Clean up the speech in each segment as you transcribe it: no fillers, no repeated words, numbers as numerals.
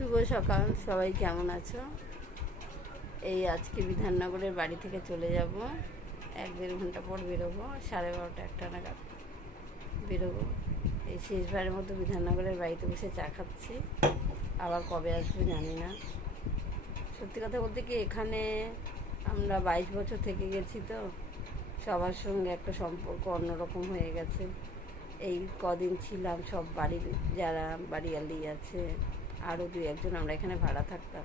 শুভ সকাল, সবাই কেমন আছো? এই আজকে বিধাননগরের বাড়ি থেকে চলে যাব, 1-1.5 ঘন্টা পর বেরোবো, 12:30-1টা নাগাদ বেরোবো। এই শেষবারের মতো বিধাননগরের বাড়িতে বসে চা খাচ্ছি, আবার কবে আসবো জানি না। সত্যি কথা বলতে কি, এখানে আমরা 22 বছর থেকে গেছি, তো সবার সঙ্গে একটা সম্পর্ক অন্যরকম হয়ে গেছে। এই কদিন ছিলাম, সব বাড়ির যারা বাড়িয়ালি আছে, আরও 2-1জন আমরা এখানে ভাড়া থাকতাম,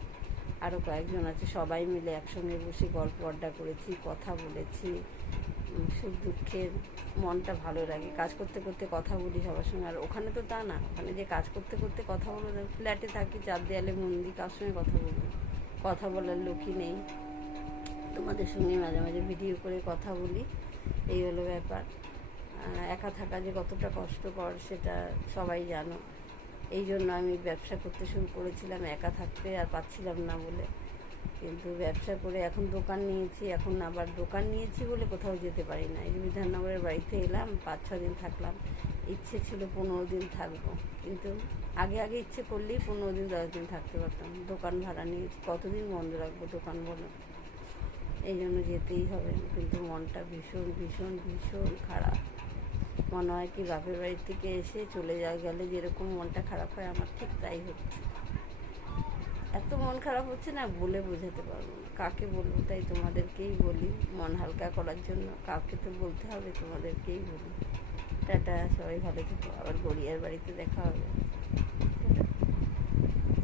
আরও কয়েকজন আছে, সবাই মিলে একসঙ্গে বসে গল্প আড্ডা করেছি, কথা বলেছি, সুখ দুঃখের। মনটা ভালো লাগে, কাজ করতে করতে কথা বলি সবার সঙ্গে। আর ওখানে তো তা না, ওখানে যে কাজ করতে করতে কথা বলবো, ফ্ল্যাটে থাকি, 4 দেয়ালে বন্দি, কার সঙ্গে কথা বলবো? কথা বলার লোকই নেই। তোমাদের সঙ্গে মাঝে মাঝে ভিডিও করে কথা বলি, এই হলো ব্যাপার। একা থাকা যে কতটা কষ্টকর সেটা সবাই জানো। এই জন্য আমি ব্যবসা করতে শুরু করেছিলাম, একা থাকতে আর পাচ্ছিলাম না বলে। কিন্তু ব্যবসা করে এখন দোকান নিয়েছি, এখন আবার দোকান নিয়েছি বলে কোথাও যেতে পারি না। এই বিধাননগরের বাড়িতে এলাম, 5-6 দিন থাকলাম। ইচ্ছে ছিল 15 দিন থাকবো, কিন্তু আগে আগে ইচ্ছে করলেই 15 দিন 10 দিন থাকতে পারতাম। দোকান ভাড়া নিয়েছি, কতদিন বন্ধ রাখবো দোকান বলো? এই জন্য যেতেই হবে। কিন্তু মনটা ভীষণ ভীষণ ভীষণ খারাপ। মনে হয় কি বাপের বাড়ির থেকে এসে চলে গেলে যেরকম মনটা খারাপ হয়, আমার ঠিক তাই হচ্ছে। এত মন খারাপ হচ্ছে না, বলে বোঝাতে পারবো না। কাকে বলবো? তাই তোমাদেরকেই বলি, মন হালকা করার জন্য। কাউকে তো বলতে হবে, তোমাদেরকেই বলি। টাটা, সবাই ভালো থেকো, আবার গড়িয়ার বাড়িতে দেখা হবে।